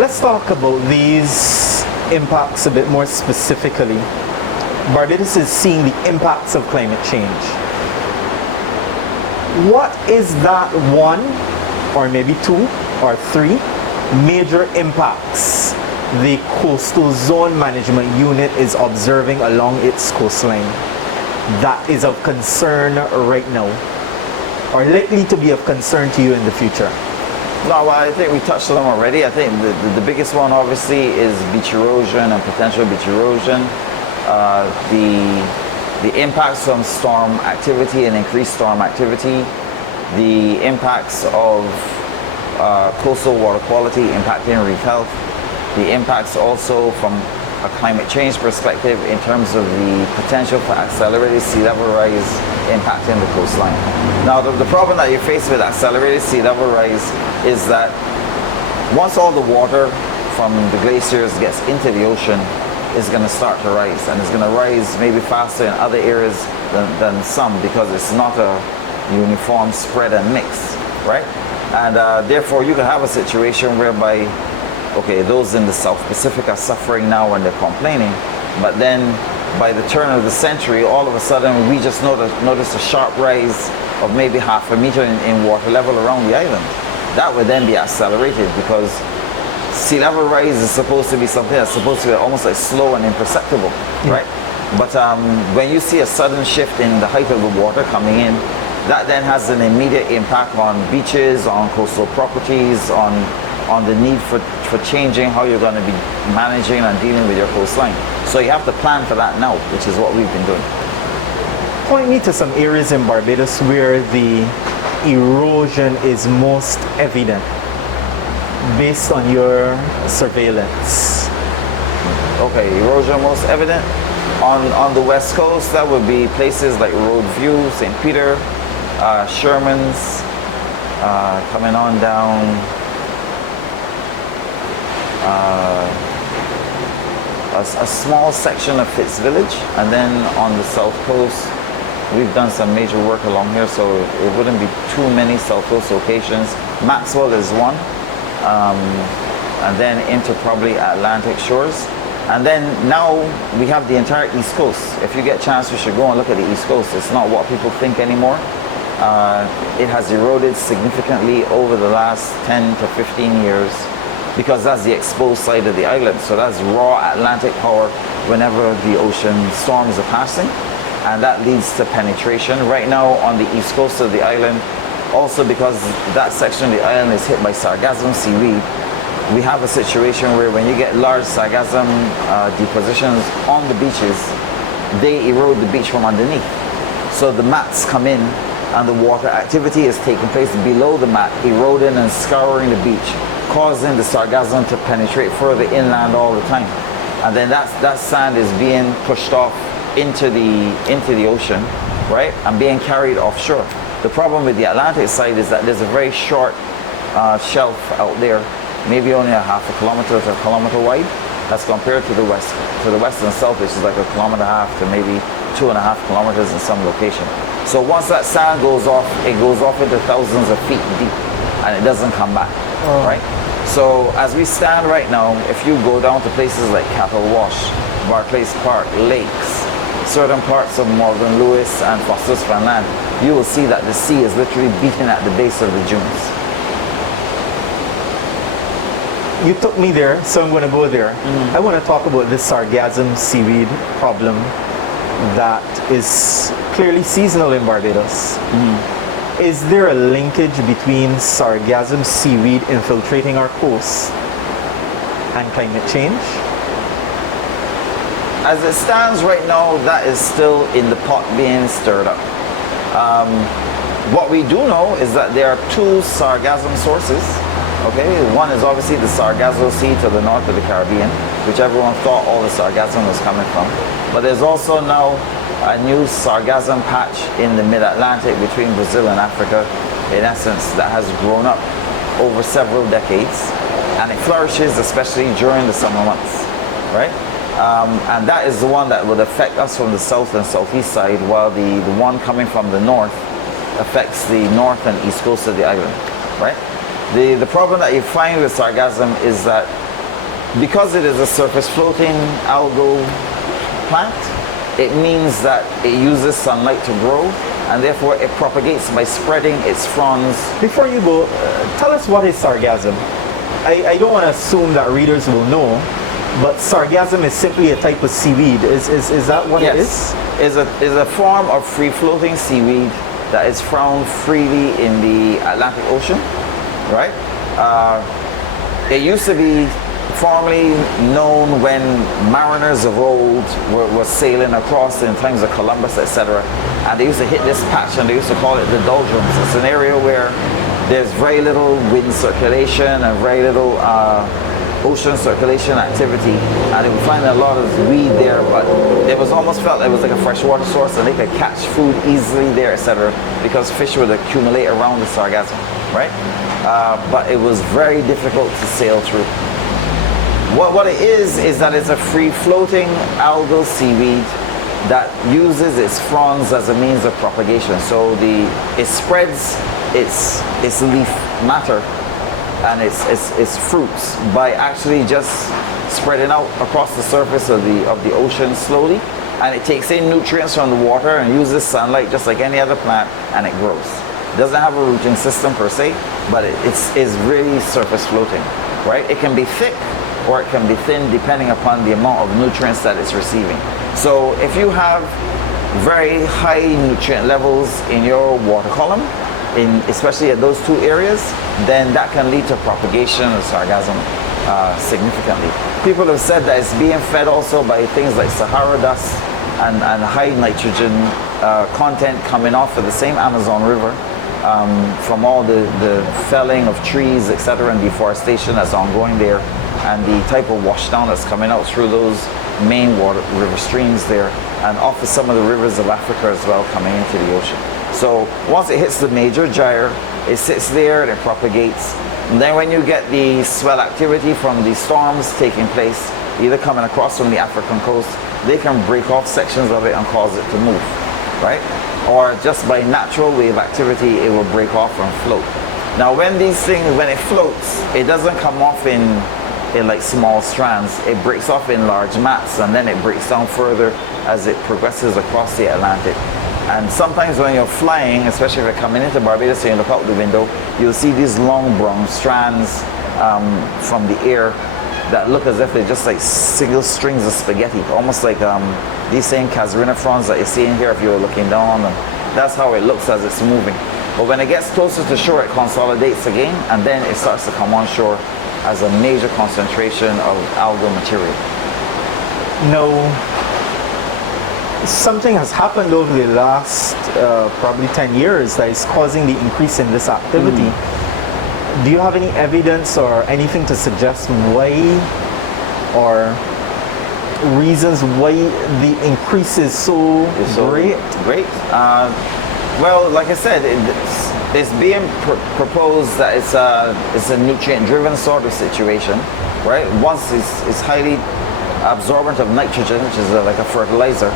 Let's talk about these impacts a bit more specifically. Barbados is seeing the impacts of climate change. What is that one, or maybe two or three, major impacts the Coastal Zone Management Unit is observing along its coastline that is of concern right now, or likely to be of concern to you in the future? No, well, I think we touched on them already. I think the biggest one obviously is beach erosion and potential beach erosion. The impacts from storm activity and increased storm activity, the impacts of coastal water quality impacting reef health, the impacts also from a climate change perspective in terms of the potential for accelerated sea level rise impacting the coastline. Now, the problem that you're faced with accelerated sea level rise is that once all the water from the glaciers gets into the ocean, is going to start to rise, and it's going to rise maybe faster in other areas than some, because it's not a uniform spread and mix, right? And therefore you can have a situation whereby, okay, those in the South Pacific are suffering now and they're complaining, but then by the turn of the century, all of a sudden we just notice a sharp rise of maybe 1/2 meter in water level around the island. That would then be accelerated, because sea level rise is supposed to be something that's supposed to be almost like slow and imperceptible, right? But when you see a sudden shift in the height of the water coming in, that then has an immediate impact on beaches, on coastal properties, on the need for changing how you're going to be managing and dealing with your coastline. So you have to plan for that now, which is what we've been doing. Point me to some areas in Barbados where the erosion is most evident based on your surveillance. Okay, erosion most evident on the west coast. That would be places like Roadview, St. Peter, Sherman's, coming on down, a small section of Fitz Village, and then on the south coast we've done some major work along here, so it wouldn't be too many south coast locations. Maxwell is one, and then into probably Atlantic shores. And then now we have the entire East Coast. If you get a chance, you should go and look at the East Coast. It's not what people think anymore. It has eroded significantly over the last 10 to 15 years, because that's the exposed side of the island. So that's raw Atlantic power whenever the ocean storms are passing, and that leads to penetration. Right now on the east coast of the island, also because that section of the island is hit by sargassum seaweed, we have a situation where when you get large sargassum depositions on the beaches, they erode the beach from underneath. So the mats come in and the water activity is taking place below the mat, eroding and scouring the beach, causing the sargassum to penetrate further inland all the time. And then that sand is being pushed off into the ocean, right, and being carried offshore. The problem with the Atlantic side is that there's a very short shelf out there, maybe only a half a kilometer to a kilometer wide, as compared to the west and south, which is like a kilometer and a half to maybe 2.5 kilometers in some location. So once that sand goes off, it goes off into thousands of feet deep, and it doesn't come back, right? So as we stand right now, if you go down to places like Cattle Wash, Barclays Park, lakes, certain parts of Morgan Lewis and Foster's Fanland, you will see that the sea is literally beating at the base of the dunes. You took me there, so I'm going to go there. I want to talk about this sargassum seaweed problem that is clearly seasonal in Barbados. Is there a linkage between sargassum seaweed infiltrating our coast and climate change? As it stands right now, that is still in the pot being stirred up. What we do know is that there are two sargassum sources. Okay, one is obviously the Sargasso Sea to the north of the Caribbean, which everyone thought all the sargassum was coming from. But there's also now a new sargassum patch in the mid-Atlantic between Brazil and Africa, in essence, that has grown up over several decades, and it flourishes especially during the summer months, right? And that is the one that would affect us from the south and southeast side, while the one coming from the north affects the north and east coast of the island, right? The problem that you find with sargassum is that because it is a surface floating algal plant, it means that it uses sunlight to grow, and therefore it propagates by spreading its fronds. Before you go, tell us what is sargassum. I don't want to assume that readers will know, but sargassum is simply a type of seaweed. Is that what it is? Is a form of free-floating seaweed that is found freely in the Atlantic Ocean, right? It used to be formerly known when mariners of old were sailing across in times of Columbus, etc. And they used to hit this patch and they used to call it the doldrums. It's an area where there's very little wind circulation and very little ocean circulation activity, and they would find a lot of weed there, but it was almost felt it was like a freshwater source and they could catch food easily there, etc., because fish would accumulate around the sargassum, right? But it was very difficult to sail through. What it is that it's a free-floating algal seaweed that uses its fronds as a means of propagation. So it spreads its leaf matter and its fruits by actually just spreading out across the surface of the ocean slowly, and it takes in nutrients from the water and uses sunlight just like any other plant, and it grows. It doesn't have a rooting system per se, but it's really surface floating, right? It can be thick or it can be thin depending upon the amount of nutrients that it's receiving. So if you have very high nutrient levels in your water column, especially at those two areas, then that can lead to propagation of sargassum significantly. People have said that it's being fed also by things like Sahara dust and high nitrogen content coming off of the same Amazon River from all the felling of trees, etc., and deforestation that's ongoing there, and the type of washdown that's coming out through those main river streams there, and off of some of the rivers of Africa as well coming into the ocean. So once it hits the major gyre, it sits there and it propagates. And then when you get the swell activity from the storms taking place, either coming across from the African coast, they can break off sections of it and cause it to move, right? Or just by natural wave activity, it will break off and float. Now when it floats, it doesn't come off in like small strands. It breaks off in large mats, and then it breaks down further as it progresses across the Atlantic. And sometimes when you're flying, especially if you're coming into Barbados and you look out the window, you'll see these long brown strands from the air that look as if they're just like single strings of spaghetti, almost like these same casuarina fronds that you're seeing here if you're looking down, and that's how it looks as it's moving. But when it gets closer to shore, it consolidates again, and then it starts to come on shore as a major concentration of algal material. No. Something has happened over the last probably 10 years that is causing the increase in this activity. Do you have any evidence or anything to suggest why, or reasons why the increase is so great? Well, like I said, it's being proposed that it's a nutrient-driven sort of situation, right? Once it's highly absorbent of nitrogen, which is like a fertilizer,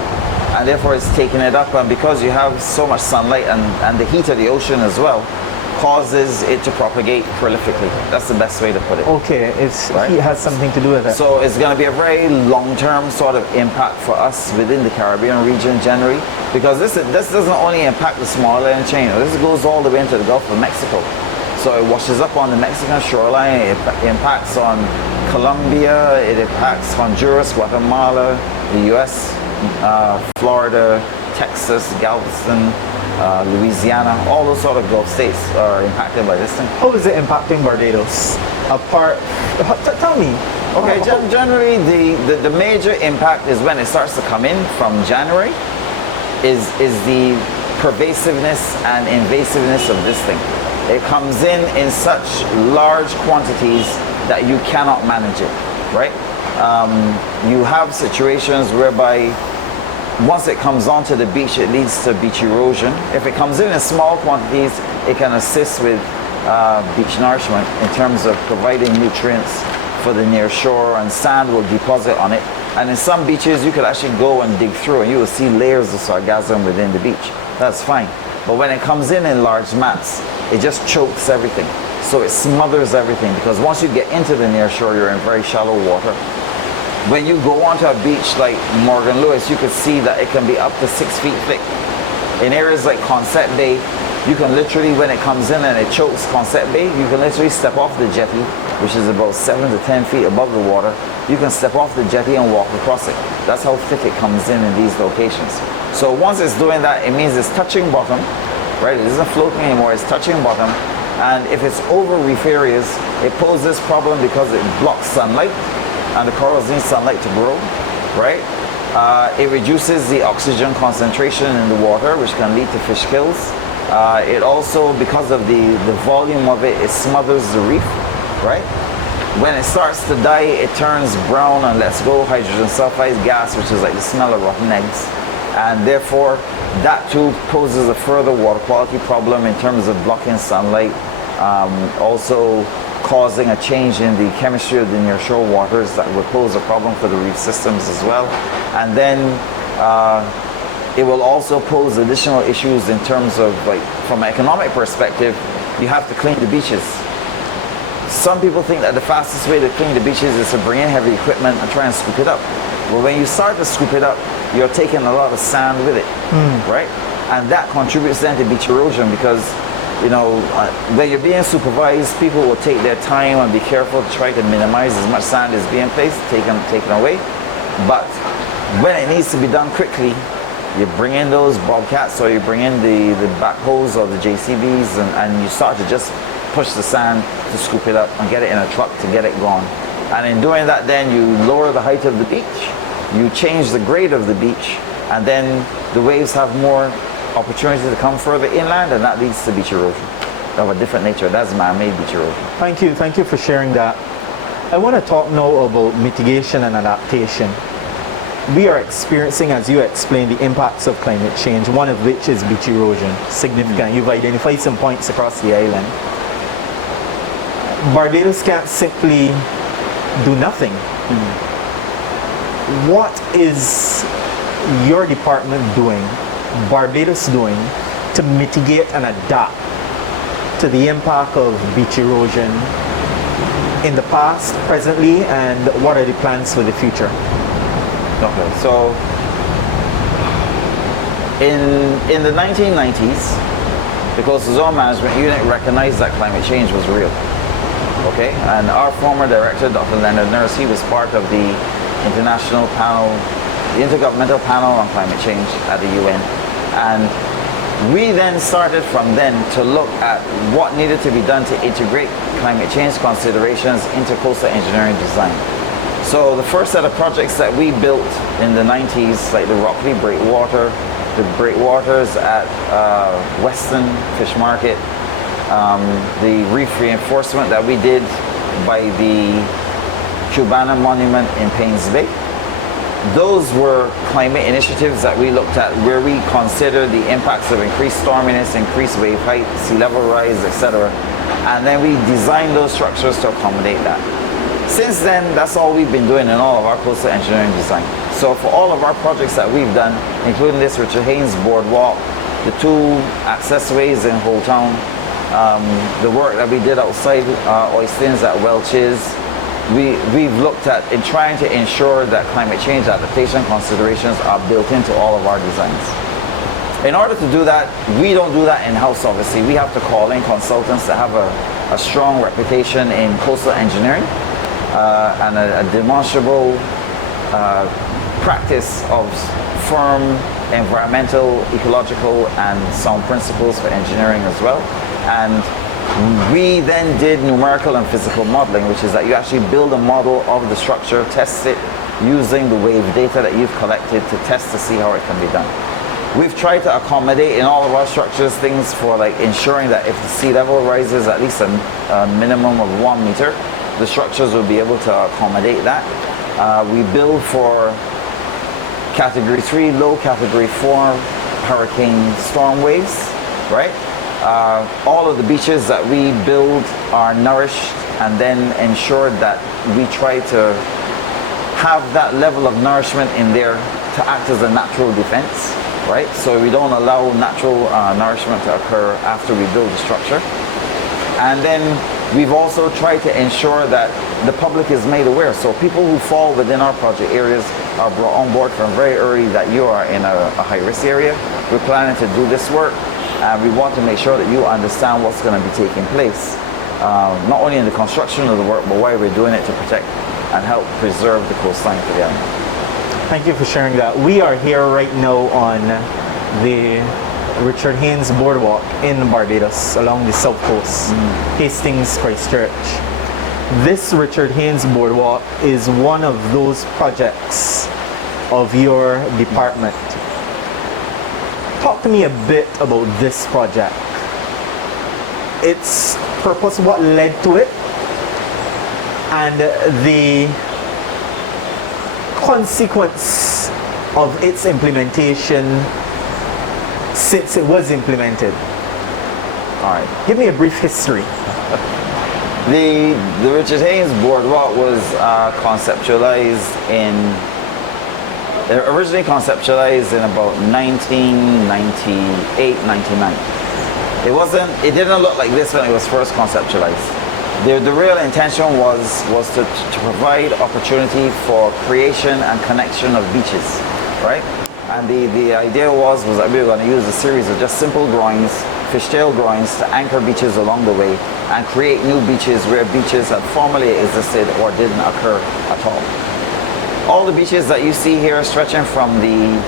and therefore it's taking it up, and because you have so much sunlight and the heat of the ocean as well, causes it to propagate prolifically. That's the best way to put it. Okay, heat has something to do with it. So it's going to be a very long-term sort of impact for us within the Caribbean region generally, because this doesn't only impact the small island chain. This goes all the way into the Gulf of Mexico. So it washes up on the Mexican shoreline, it impacts on Colombia, it impacts Honduras, Guatemala, the US, Florida, Texas, Galveston, Louisiana, all those sort of Gulf states are impacted by this thing. How is it impacting Barbados? Tell me. Okay, generally the major impact is when it starts to come in from January, is the pervasiveness and invasiveness of this thing. It comes in such large quantities that you cannot manage it, right? You have situations whereby once it comes onto the beach, it leads to beach erosion. If it comes in small quantities, it can assist with beach nourishment in terms of providing nutrients for the near shore, and sand will deposit on it. And in some beaches, you could actually go and dig through and you will see layers of sargassum within the beach. That's fine. But when it comes in large mats, it just chokes everything. So it smothers everything, because once you get into the near shore, you're in very shallow water. When you go onto a beach like Morgan Lewis, you can see that it can be up to 6 feet thick. In areas like Concept Bay, you can literally, when it comes in and it chokes Concept Bay, you can literally step off the jetty, which is about 7 to 10 feet above the water. You can step off the jetty and walk across it. That's how thick it comes in these locations. So once it's doing that, it means it's touching bottom, right? It isn't floating anymore, it's touching bottom. And if it's over reef areas, it poses this problem because it blocks sunlight, and the corals need sunlight to grow, right? It reduces the oxygen concentration in the water, which can lead to fish kills. It also, because of the volume of it, it smothers the reef, right? When it starts to die, it turns brown and lets go hydrogen sulfide gas, which is like the smell of rotten eggs. And therefore, that too poses a further water quality problem in terms of blocking sunlight, also causing a change in the chemistry of the nearshore waters that would pose a problem for the reef systems as well. And then it will also pose additional issues in terms of, like, from an economic perspective, you have to clean the beaches. Some people think that the fastest way to clean the beaches is to bring in heavy equipment and try and scoop it up. Well, when you start to scoop it up, you're taking a lot of sand with it, right? And that contributes then to beach erosion, because, you know, when you're being supervised, people will take their time and be careful to try to minimize as much sand as being placed, taken away. But when it needs to be done quickly, you bring in those bobcats, or you bring in the backhoes or the JCBs, and you start to just push the sand to scoop it up and get it in a truck to get it gone. And in doing that, then you lower the height of the beach, you change the grade of the beach, and then the waves have more opportunity to come further inland, and that leads to beach erosion of a different nature. That's man-made beach erosion. Thank you for sharing that. I want to talk now about mitigation and adaptation. We are experiencing, as you explained, the impacts of climate change, one of which is beach erosion, significant. You've identified some points across the island. Barbados can't simply do nothing. What is your department doing, Barbados doing, to mitigate and adapt to the impact of beach erosion in the past, presently, and what are the plans for the future? Okay, so in the 1990s, the Coastal Zone Management Unit recognized that climate change was real. Okay, and our former director, Dr. Leonard Nurse, he was part of the international panel, the Intergovernmental Panel on Climate Change at the UN. And we then started from then to look at what needed to be done to integrate climate change considerations into coastal engineering design. So the first set of projects that we built in the 90s, like the Rockley Breakwater, the breakwaters at Weston Fish Market, the reef reinforcement that we did by the Cubana Monument in Paynes Bay. Those were climate initiatives that we looked at, where we considered the impacts of increased storminess, increased wave height, sea level rise, etc. And then we designed those structures to accommodate that. Since then, that's all we've been doing in all of our coastal engineering design. So for all of our projects that we've done, including this Richard Haynes Boardwalk, the 2 accessways in Whole Town, the work that we did outside Oistins at Welch's, we've looked at in trying to ensure that climate change adaptation considerations are built into all of our designs. In order to do that, we don't do that in-house, obviously. We have to call in consultants that have a strong reputation in coastal engineering and a demonstrable practice of firm environmental, ecological, and sound principles for engineering as well. And we then did numerical and physical modeling, which is that you actually build a model of the structure, test it using the wave data that you've collected to test to see how it can be done. We've tried to accommodate in all of our structures things for like ensuring that if the sea level rises at least a minimum of 1 meter, the structures will be able to accommodate that. We build for Category 3, low Category 4 hurricane storm waves, right? All of the beaches that we build are nourished and then ensured that we try to have that level of nourishment in there to act as a natural defense, right? So we don't allow natural nourishment to occur after we build the structure. And then We've also tried to ensure that the public is made aware. So people who fall within our project areas are brought on board from very early that you are in a high-risk area. We're planning to do this work, and we want to make sure that you understand what's going to be taking place, not only in the construction of the work, but why we're doing it to protect and help preserve the coastline for the island. Thank you for sharing that. We are here right now on the Richard Haynes Boardwalk in Barbados along the south coast, Hastings, Christchurch. This Richard Haynes Boardwalk is one of those projects of your department. Talk to me a bit about this project. Its purpose, what led to it, and the consequence of its implementation since it was implemented. All right. Give me a brief history. The Richard Haynes Boardwalk was originally conceptualized in about 1998, 99. It didn't look like this when it was first conceptualized. The real intention was to provide opportunity for creation and connection of beaches, right? And the idea was that we were going to use a series of just simple drawings, fishtail drawings, to anchor beaches along the way and create new beaches where beaches had formerly existed or didn't occur at all. All the beaches that you see here stretching from the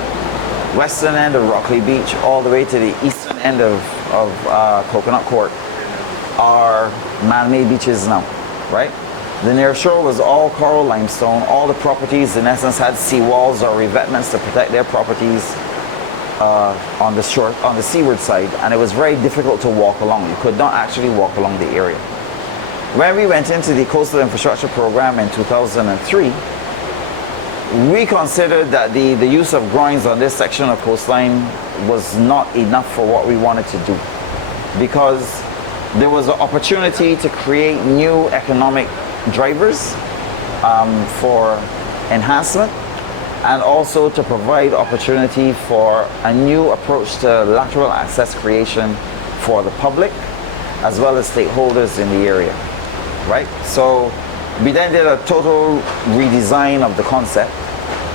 western end of Rockley Beach all the way to the eastern end of Coconut Court are man-made beaches now, right? The near shore was all coral limestone. All the properties, in essence, had seawalls or revetments to protect their properties on the shore, on the seaward side, and it was very difficult to walk along. You could not actually walk along the area. When we went into the Coastal Infrastructure Program in 2003, we considered that the use of groins on this section of coastline was not enough for what we wanted to do, because there was an opportunity to create new economic drivers for enhancement, and also to provide opportunity for a new approach to lateral access creation for the public as well as stakeholders in the area, right? So we then did a total redesign of the concept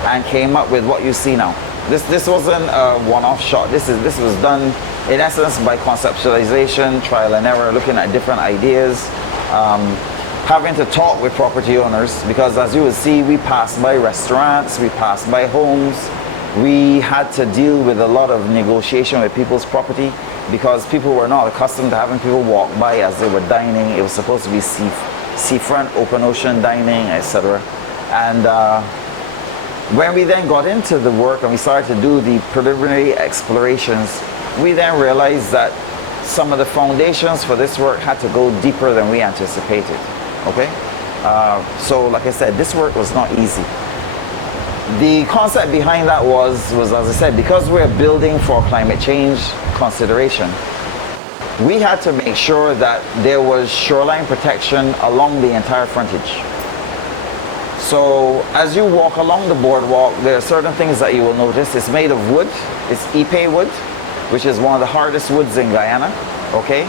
and came up with what you see now. This wasn't a one-off shot. This was done in essence by conceptualization, trial and error, looking at different ideas, having to talk with property owners, because as you will see, we passed by restaurants, we passed by homes. We had to deal with a lot of negotiation with people's property because people were not accustomed to having people walk by as they were dining. It was supposed to be seafront, open ocean dining, etc. And when we then got into the work and we started to do the preliminary explorations, we then realized that some of the foundations for this work had to go deeper than we anticipated. Okay? So like I said, this work was not easy. The concept behind that was as I said, because we're building for climate change consideration, we had to make sure that there was shoreline protection along the entire frontage. So as you walk along the boardwalk, there are certain things that you will notice. It's made of wood. It's ipe wood, which is one of the hardest woods in Guyana. Okay?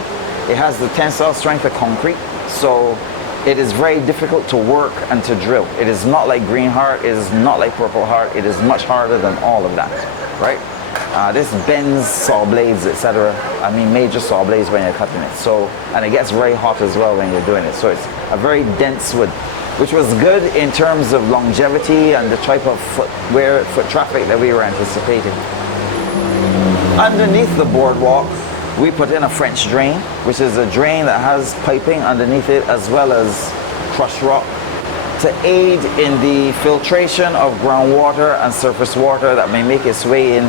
It has the tensile strength of concrete, so it is very difficult to work and to drill. It is not like Green Heart, it is not like Purple Heart, it is much harder than all of that, right? This bends saw blades, etc. I mean major saw blades when you're cutting it. So, and it gets very hot as well when you're doing it. So it's a very dense wood, which was good in terms of longevity and the type of foot traffic that we were anticipating. Underneath the boardwalk, we put in a French drain, which is a drain that has piping underneath it as well as crushed rock to aid in the filtration of groundwater and surface water that may make its way in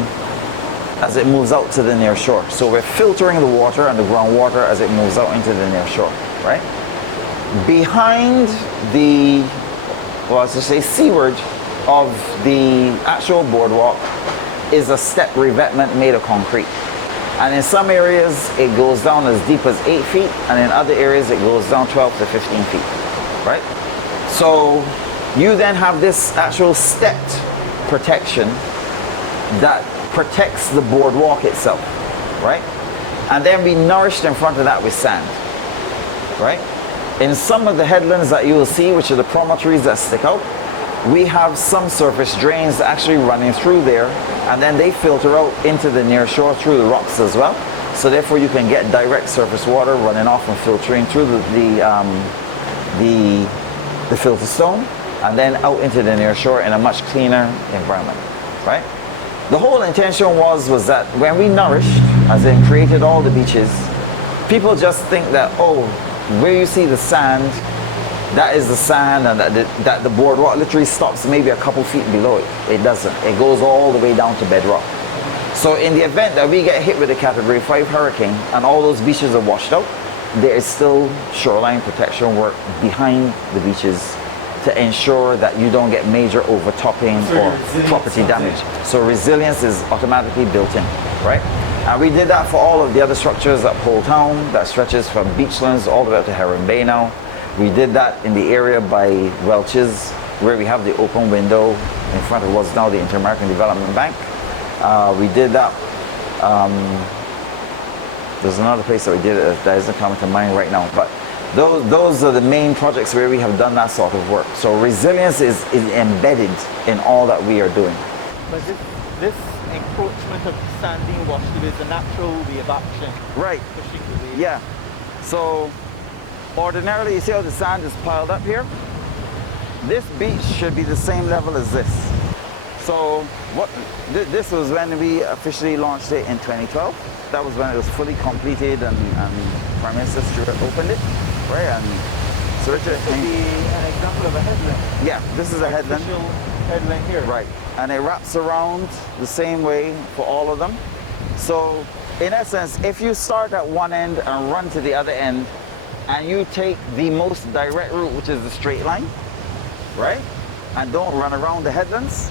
as it moves out to the near shore. So we're filtering the water and the groundwater as it moves out into the near shore, right? Behind the, well, let's just say seaward of the actual boardwalk is a step revetment made of concrete. And in some areas, it goes down as deep as 8 feet, and in other areas, it goes down 12 to 15 feet, right? So you then have this actual stepped protection that protects the boardwalk itself, right? And then we nourished in front of that with sand, right? In some of the headlands that you will see, which are the promontories that stick out, we have some surface drains actually running through there, and then they filter out into the near shore through the rocks as well. So therefore you can get direct surface water running off and filtering through the filter stone and then out into the near shore in a much cleaner environment, right? The whole intention was that when we nourished, as in created all the beaches, people just think that, oh, where you see the sand, that is the sand, and that the boardwalk literally stops maybe a couple feet below it. It doesn't. It goes all the way down to bedrock. So in the event that we get hit with a Category 5 hurricane and all those beaches are washed out, there is still shoreline protection work behind the beaches to ensure that you don't get major overtopping or property damage. So resilience is automatically built in, right? And we did that for all of the other structures at Pole Town that stretches from Beachlands all the way up to Heron Bay now. We did that in the area by Welch's, where we have the open window in front of what's now the Inter-American Development Bank. We did that. There's another place that we did it that isn't coming to mind right now, but those are the main projects where we have done that sort of work. So resilience is embedded in all that we are doing. But this encroachment of sand being washed away is a natural way of action. Right. Pushing the wave. Yeah. So ordinarily, you see how the sand is piled up here? This beach should be the same level as this. So this was when we officially launched it in 2012. That was when it was fully completed and Prime Minister Stewart opened it, right? And so Richard, this would be an example of a headland. Yeah, this is a headland. Headland here. Right, and it wraps around the same way for all of them. So in essence, if you start at one end and run to the other end, and you take the most direct route, which is the straight line, right? And don't run around the headlands,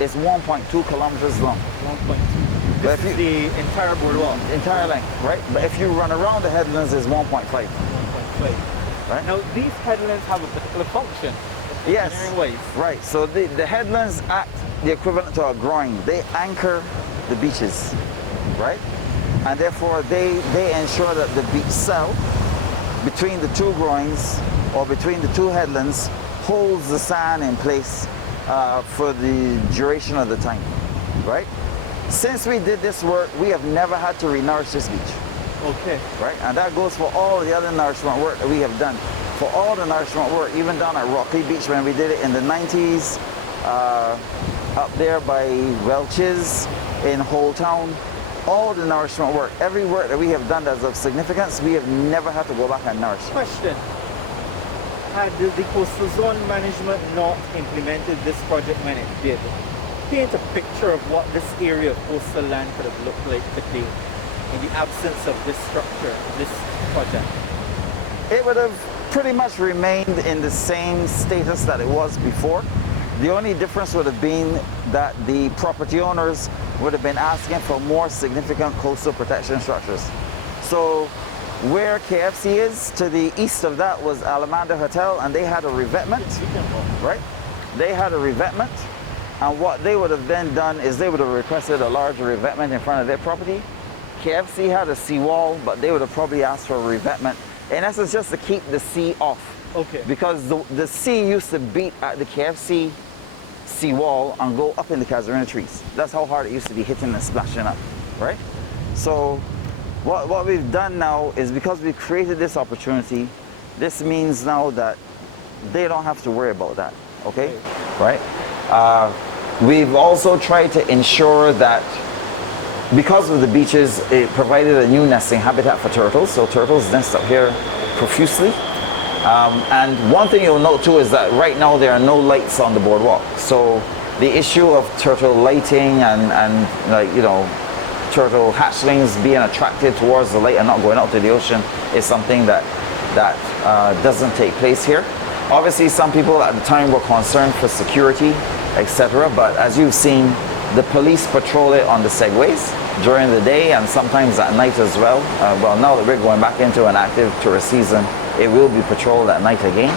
it's 1.2 kilometers long. 1.2. This is the entire boardwalk. Entire length, right? But if you run around the headlands, it's 1.5. 1.5. Right? Now, these headlands have a particular function. Yes. Ways. Right. So the headlands act the equivalent to a groin. They anchor the beaches, right? And therefore, they ensure that the beach cell between the two groins or between the two headlands holds the sand in place for the duration of the time, right? Since we did this work, we have never had to re-nourish this beach. Okay. Right, and that goes for all the other nourishment work that we have done. For all the nourishment work, even down at Rocky Beach when we did it in the 90s, up there by Welch's, in Whole Town, all the nourishment work, every work that we have done that's of significance, we have never had to go back and nourish. Question. Had the coastal zone management not implemented this project when it did, paint a picture of what this area of coastal land could have looked like today in the absence of this structure, this project? It would have pretty much remained in the same status that it was before. The only difference would have been that the property owners would have been asking for more significant coastal protection structures. So where KFC is, to the east of that was Alamanda Hotel, and they had a revetment, right? They had a revetment, and what they would have then done is they would have requested a larger revetment in front of their property. KFC had a seawall, but they would have probably asked for a revetment. In essence, just to keep the sea off. Okay. Because the sea used to beat at the KFC seawall and go up in the casuarina trees. That's how hard it used to be hitting and splashing up, right? So what we've done now is, because we've created this opportunity, this means now that they don't have to worry about that, okay? Right? We've also tried to ensure that because of the beaches, it provided a new nesting habitat for turtles. So turtles nest up here profusely. And one thing you'll note too is that right now there are no lights on the boardwalk. So the issue of turtle lighting and like, you know, turtle hatchlings being attracted towards the light and not going out to the ocean is something that doesn't take place here. Obviously, some people at the time were concerned for security, etc. But as you've seen, the police patrol it on the segways during the day and sometimes at night as well. Well, now that we're going back into an active tourist season, it will be patrolled at night again.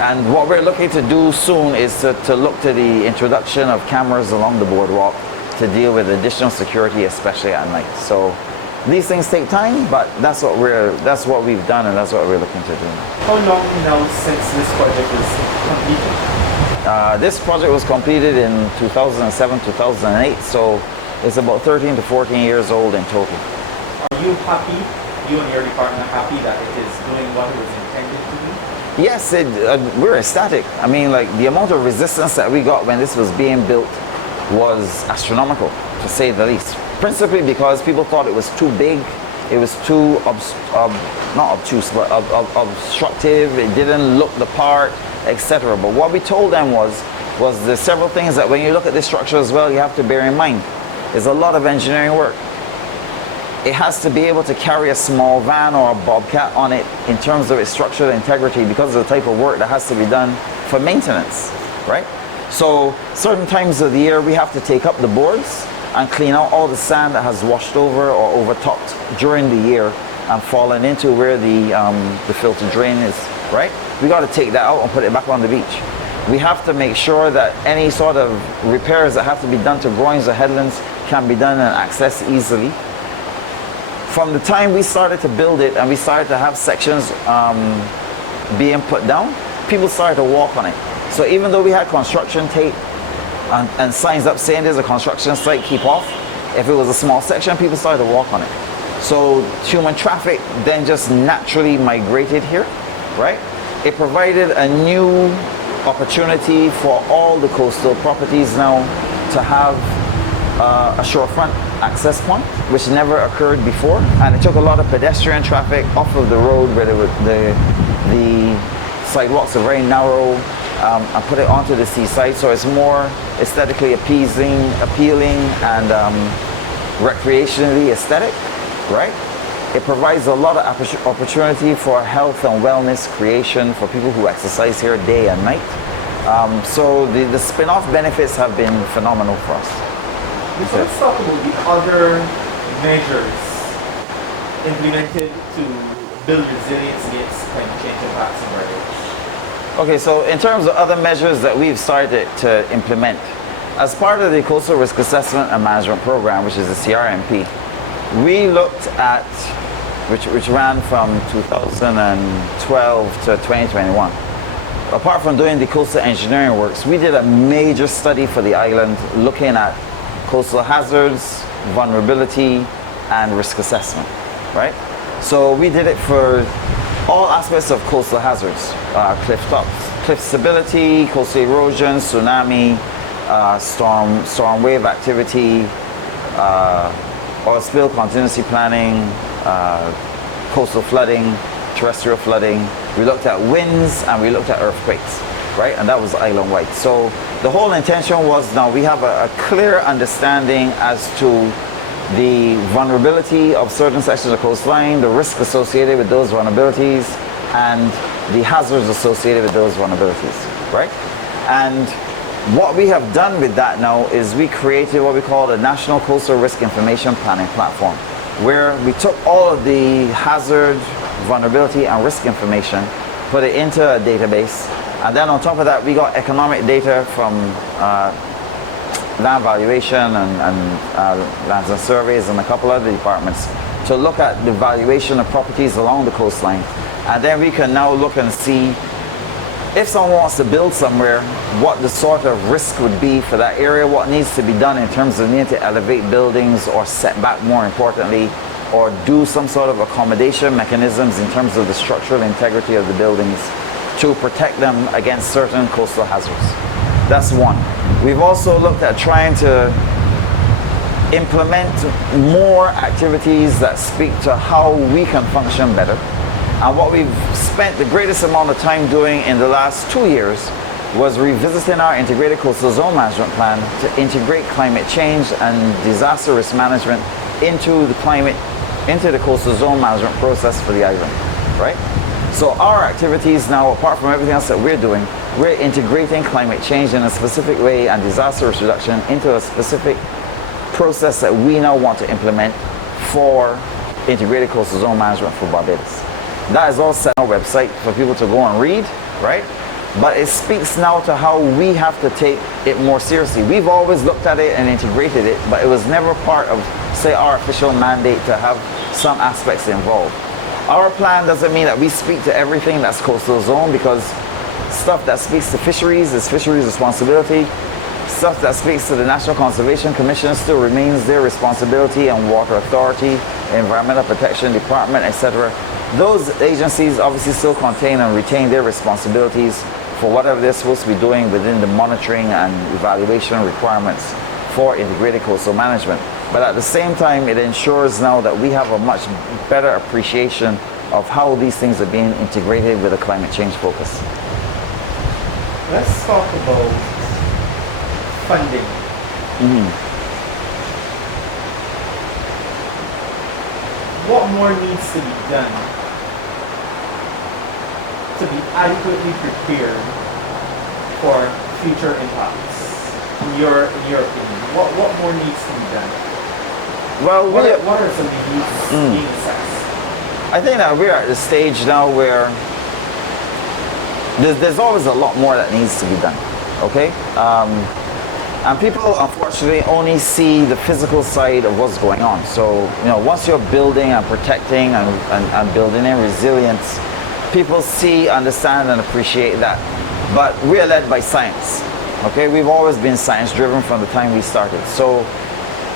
And what we're looking to do soon is to look to the introduction of cameras along the boardwalk to deal with additional security, especially at night. So These things take time, but that's what we've done, and that's what we're looking to do. How long now since this project was completed? This project was completed in 2007, 2008, so it's about 13 to 14 years old in total. Are you happy, you and your department are happy that it is doing what it was intended to do? Yes, we're ecstatic. I mean, like, the amount of resistance that we got when this was being built was astronomical, to say the least. Principally because people thought it was too big, it was too not obtuse, but obstructive, it didn't look the part, etc. But what we told them was there's several things that when you look at this structure as well, you have to bear in mind. There's a lot of engineering work. It has to be able to carry a small van or a bobcat on it in terms of its structural integrity because of the type of work that has to be done for maintenance, right? So certain times of the year we have to take up the boards and clean out all the sand that has washed over or overtopped during the year and fallen into where the filter drain is, right? We got to take that out and put it back on the beach. We have to make sure that any sort of repairs that have to be done to groins or headlands can be done and accessed easily. From the time we started to build it and we started to have sections being put down, people started to walk on it. So even though we had construction tape and signs up saying there's a construction site, keep off, if it was a small section, people started to walk on it. So human traffic then just naturally migrated here, right? It provided a new opportunity for all the coastal properties now to have a shorefront access point, which never occurred before, and it took a lot of pedestrian traffic off of the road where the sidewalks are very narrow, and put it onto the seaside, so it's more aesthetically appealing and recreationally aesthetic, right? It provides a lot of opportunity for health and wellness creation for people who exercise here day and night. So the spin-off benefits have been phenomenal for us. So let's talk about the other measures implemented to build resilience against climate change impacts in Barbados. Okay, so in terms of other measures that we've started to implement, as part of the Coastal Risk Assessment and Management Program, which is the CRMP, we looked at, which ran from 2012 to 2021. Apart from doing the coastal engineering works, we did a major study for the island looking at coastal hazards, vulnerability, and risk assessment, right? So we did it for all aspects of coastal hazards, cliff tops, cliff stability, coastal erosion, tsunami, storm wave activity, oil spill contingency planning, coastal flooding, terrestrial flooding. We looked at winds and we looked at earthquakes, right? And that was island-wide. So the whole intention was now we have a clear understanding as to the vulnerability of certain sections of coastline, the risk associated with those vulnerabilities, and the hazards associated with those vulnerabilities, right? And what we have done with that now is we created what we call the National Coastal Risk Information Planning Platform, where we took all of the hazard, vulnerability, and risk information, put it into a database, and then on top of that we got economic data from land valuation and lands and surveys and a couple other departments to look at the valuation of properties along the coastline. And then we can now look and see if someone wants to build somewhere, what the sort of risk would be for that area, what needs to be done in terms of needing to elevate buildings or set back, more importantly, or do some sort of accommodation mechanisms in terms of the structural integrity of the buildings to protect them against certain coastal hazards. That's one. We've also looked at trying to implement more activities that speak to how we can function better. And what we've spent the greatest amount of time doing in the last 2 years was revisiting our integrated coastal zone management plan to integrate climate change and disaster risk management into the coastal zone management process for the island, right? So our activities now, apart from everything else that we're doing, we're integrating climate change in a specific way and disaster risk reduction into a specific process that we now want to implement for integrated coastal zone management for Barbados. That is all set on our website for people to go and read, right? But it speaks now to how we have to take it more seriously. We've always looked at it and integrated it, but it was never part of say, our official mandate to have some aspects involved. Our plan doesn't mean that we speak to everything that's coastal zone, because stuff that speaks to fisheries is fisheries responsibility. Stuff that speaks to the National Conservation Commission still remains their responsibility, and Water Authority, Environmental Protection Department, etc. Those agencies obviously still contain and retain their responsibilities for whatever they're supposed to be doing within the monitoring and evaluation requirements for integrated coastal management. But at the same time, it ensures now that we have a much better appreciation of how these things are being integrated with a climate change focus. Let's talk about funding. What more needs to be done to be adequately prepared for future impacts? In your opinion, what more needs to be done? Well, what are some needs being assessed? I think that we're at the stage now where there's always a lot more that needs to be done, okay? And people, unfortunately, only see the physical side of what's going on. So, once you're building and protecting and building in resilience, people see, understand, and appreciate that. But we're led by science, okay? We've always been science-driven from the time we started. So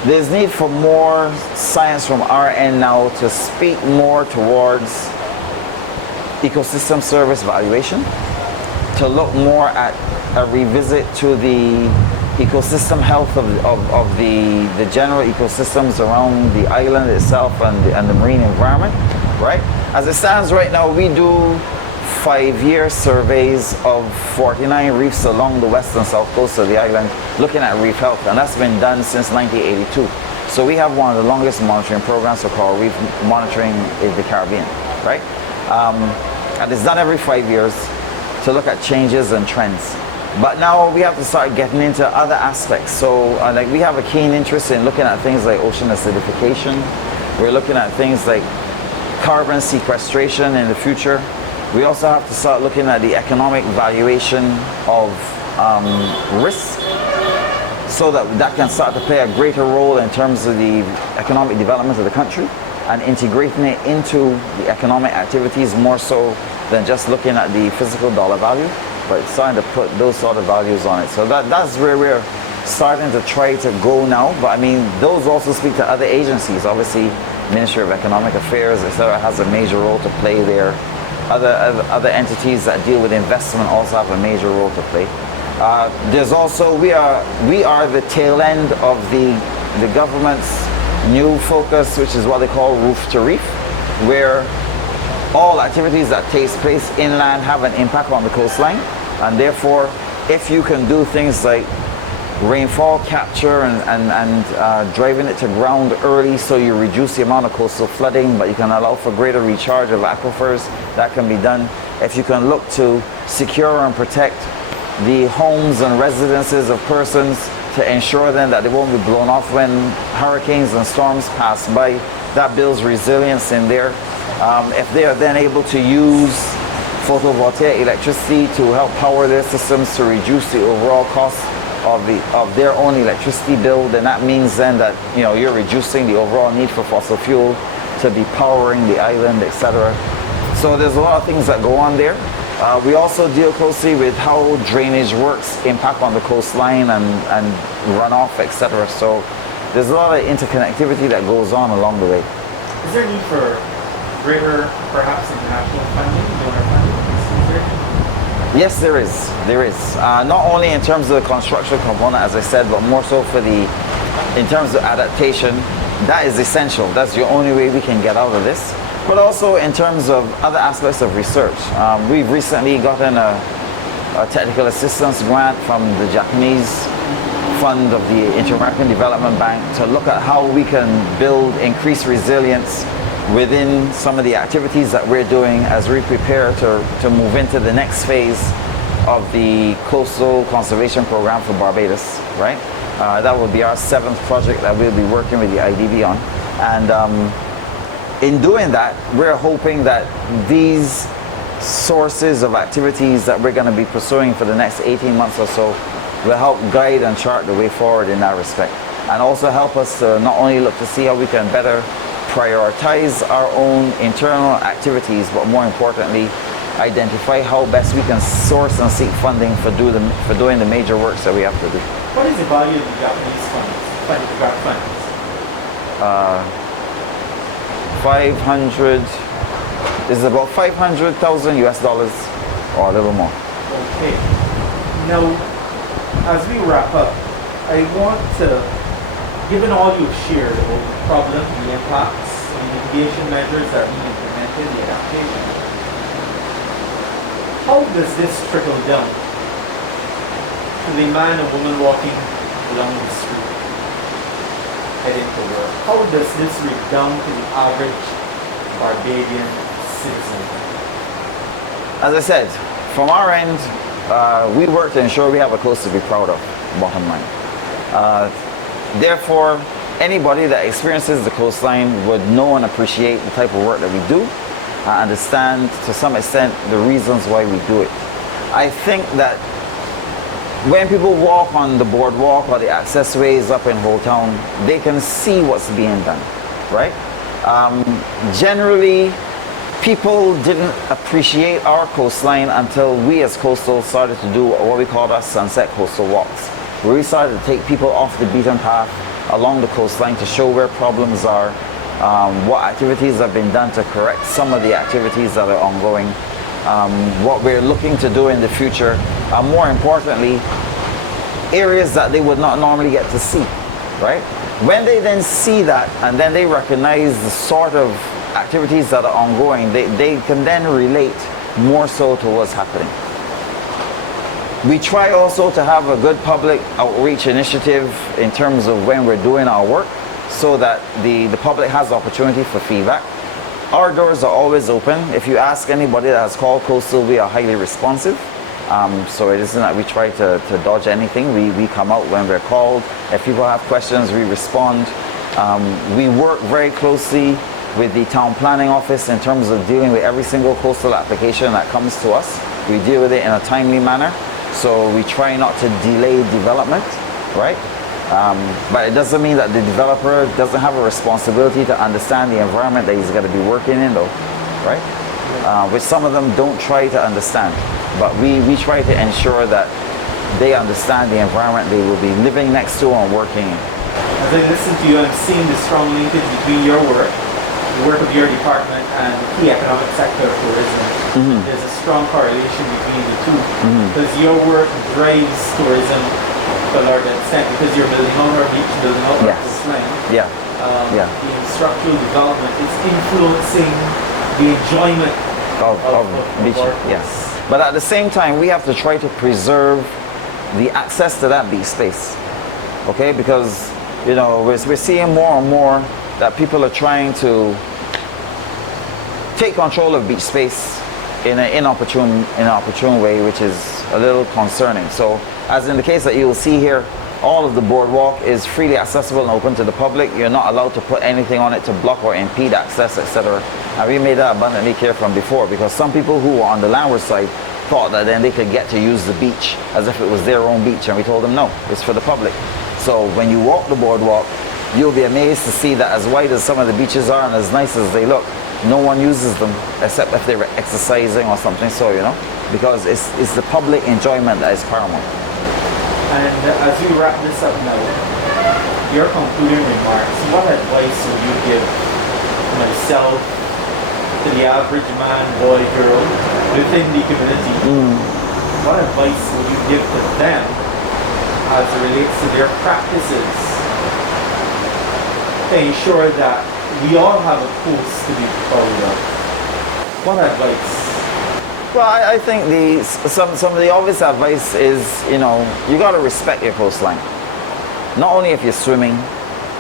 there's need for more science from our end now to speak more towards ecosystem service valuation, to look more at a revisit to the ecosystem health of the general ecosystems around the island itself and the marine environment, right? As it stands right now, we do 5-year surveys of 49 reefs along the west and south coast of the island, looking at reef health, and that's been done since 1982. So we have one of the longest monitoring programs for coral reef monitoring in the Caribbean, right? And it's done every 5 years to look at changes and trends. But now we have to start getting into other aspects. So like we have a keen interest in looking at things like ocean acidification. We're looking at things like carbon sequestration in the future. We also have to start looking at the economic valuation of risk, so that can start to play a greater role in terms of the economic development of the country, and integrating it into the economic activities more so than just looking at the physical dollar value, but starting to put those sort of values on it. So that's where we're starting to try to go now. But I mean, those also speak to other agencies. Obviously, Ministry of Economic Affairs, etc., has a major role to play there. Other entities that deal with investment also have a major role to play. There's also, we are the tail end of the government's new focus, which is what they call roof to reef, where all activities that takes place inland have an impact on the coastline, and therefore if you can do things like rainfall capture and driving it to ground early, so you reduce the amount of coastal flooding, but you can allow for greater recharge of aquifers, that can be done. If you can look to secure and protect the homes and residences of persons to ensure then that they won't be blown off when hurricanes and storms pass by, that builds resilience in there. If they are then able to use photovoltaic electricity to help power their systems to reduce the overall cost of their own electricity bill, then that means then that you're reducing the overall need for fossil fuel to be powering the island, etc. So there's a lot of things that go on there. We also deal closely with how drainage works, impact on the coastline and runoff, etc. So there's a lot of interconnectivity that goes on along the way. Is there a need for greater, perhaps international funding, donor funding? Yes, there is. There is. Not only in terms of the construction component, as I said, but more so in terms of adaptation. That is essential. That's the only way we can get out of this. But also in terms of other aspects of research. We've recently gotten a technical assistance grant from the Japanese fund of the Inter-American Development Bank to look at how we can build increased resilience within some of the activities that we're doing as we prepare to move into the next phase of the Coastal Conservation Program for Barbados, right? That will be our 7th project that we'll be working with the IDB on. And in doing that, we're hoping that these sources of activities that we're going to be pursuing for the next 18 months or so will help guide and chart the way forward in that respect. and also help us to not only look to see how we can better prioritize our own internal activities, but more importantly, identify how best we can source and seek funding for doing the major works that we have to do. What is the value of the Japanese funds, grant funds? 500, this is about 500,000 US dollars or a little more. Okay. Now, as we wrap up, I want to, given all you've shared about the problem, the impacts, the mitigation measures that are being implemented, the adaptation, how does this trickle down to the man and woman walking along the street, heading to work? How does this reach down to the average Barbadian citizen? As I said, from our end, we work to ensure we have a coast to be proud of, bottom line. Therefore, anybody that experiences the coastline would know and appreciate the type of work that we do, understand to some extent the reasons why we do it. I think that when people walk on the boardwalk or the accessways up in Old Town, they can see what's being done, right? Generally, people didn't appreciate our coastline until we as coastals started to do what we called our sunset coastal walks, where we started to take people off the beaten path along the coastline to show where problems are, what activities have been done to correct some of the activities that are ongoing, what we're looking to do in the future, and more importantly, areas that they would not normally get to see, right? When they then see that and then they recognize the sort of activities that are ongoing, they can then relate more so to what's happening. We try also to have a good public outreach initiative in terms of when we're doing our work, so that the public has the opportunity for feedback. Our doors are always open. If you ask anybody that has called Coastal, we are highly responsive. So it isn't that we try to dodge anything. We come out when we're called. If people have questions, we respond. We work very closely with the town planning office in terms of dealing with every single coastal application that comes to us. We deal with it in a timely manner. So we try not to delay development, right? But it doesn't mean that the developer doesn't have a responsibility to understand the environment that he's going to be working in, though, right? Which some of them don't try to understand. But we try to ensure that they understand the environment they will be living next to and working in. As I listen to you, I'm seeing the strong linkage between your work, the work of your department, and the key economic sector of tourism. There's a strong correlation between the two, because your work drives tourism to a large extent, because you're building out our beach, building out our coastline. The structural development is influencing the enjoyment of beach. Yes. But at the same time, we have to try to preserve the access to that beach space. Okay, because you know we're seeing more and more that people are trying to take control of beach space in an inopportune way, which is a little concerning. So, as in the case that you will see here, all of the boardwalk is freely accessible and open to the public. You're not allowed to put anything on it to block or impede access, etc. And we made that abundantly clear from before, because some people who were on the landward side thought that then they could get to use the beach as if it was their own beach, and we told them no, it's for the public. So when you walk the boardwalk, you'll be amazed to see that as wide as some of the beaches are and as nice as they look, no one uses them except if they were exercising or something, so you know, because it's the public enjoyment that is paramount. And as you wrap this up now, your concluding remarks, what advice would you give to myself, to the average man, boy, girl within the community? What advice would you give to them as it relates to their practices to ensure that we all have a coast to be proud of? What advice? Well, I think some of the obvious advice is, you know, you got to respect your coastline. Not only if you're swimming,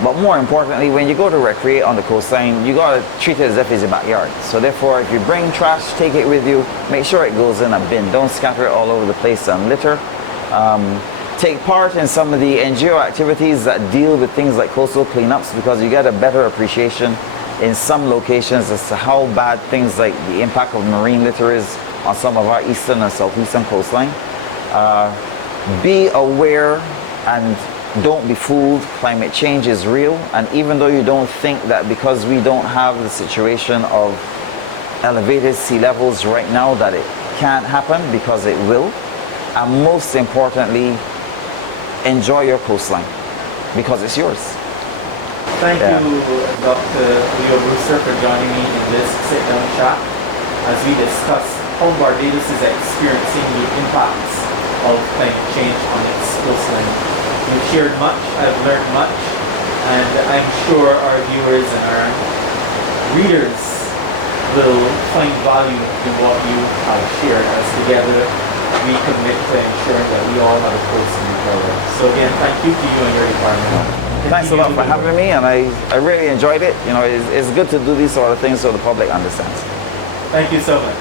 but more importantly, when you go to recreate on the coastline, you got to treat it as if it's your backyard. So therefore, if you bring trash, take it with you. Make sure it goes in a bin. Don't scatter it all over the place and litter. Take part in some of the NGO activities that deal with things like coastal cleanups, because you get a better appreciation in some locations as to how bad things like the impact of marine litter is on some of our eastern and southeastern coastline. Be aware and don't be fooled, climate change is real. And even though you don't think that because we don't have the situation of elevated sea levels right now that it can't happen, because it will. And most importantly, enjoy your coastline because it's yours. Thank you, Dr. Leo Brewster, for joining me in this sit-down chat as we discuss how Barbados is experiencing the impacts of climate change on its coastline. You've shared much, I've learned much, and I'm sure our viewers and our readers will find value in what you have shared, as together we commit to ensuring that we all have a coast in Barbados. So again, thank you to you and your department. Thanks a lot for having me, and I really enjoyed it. You know, it's good to do these sort of things so the public understands. Thank you so much.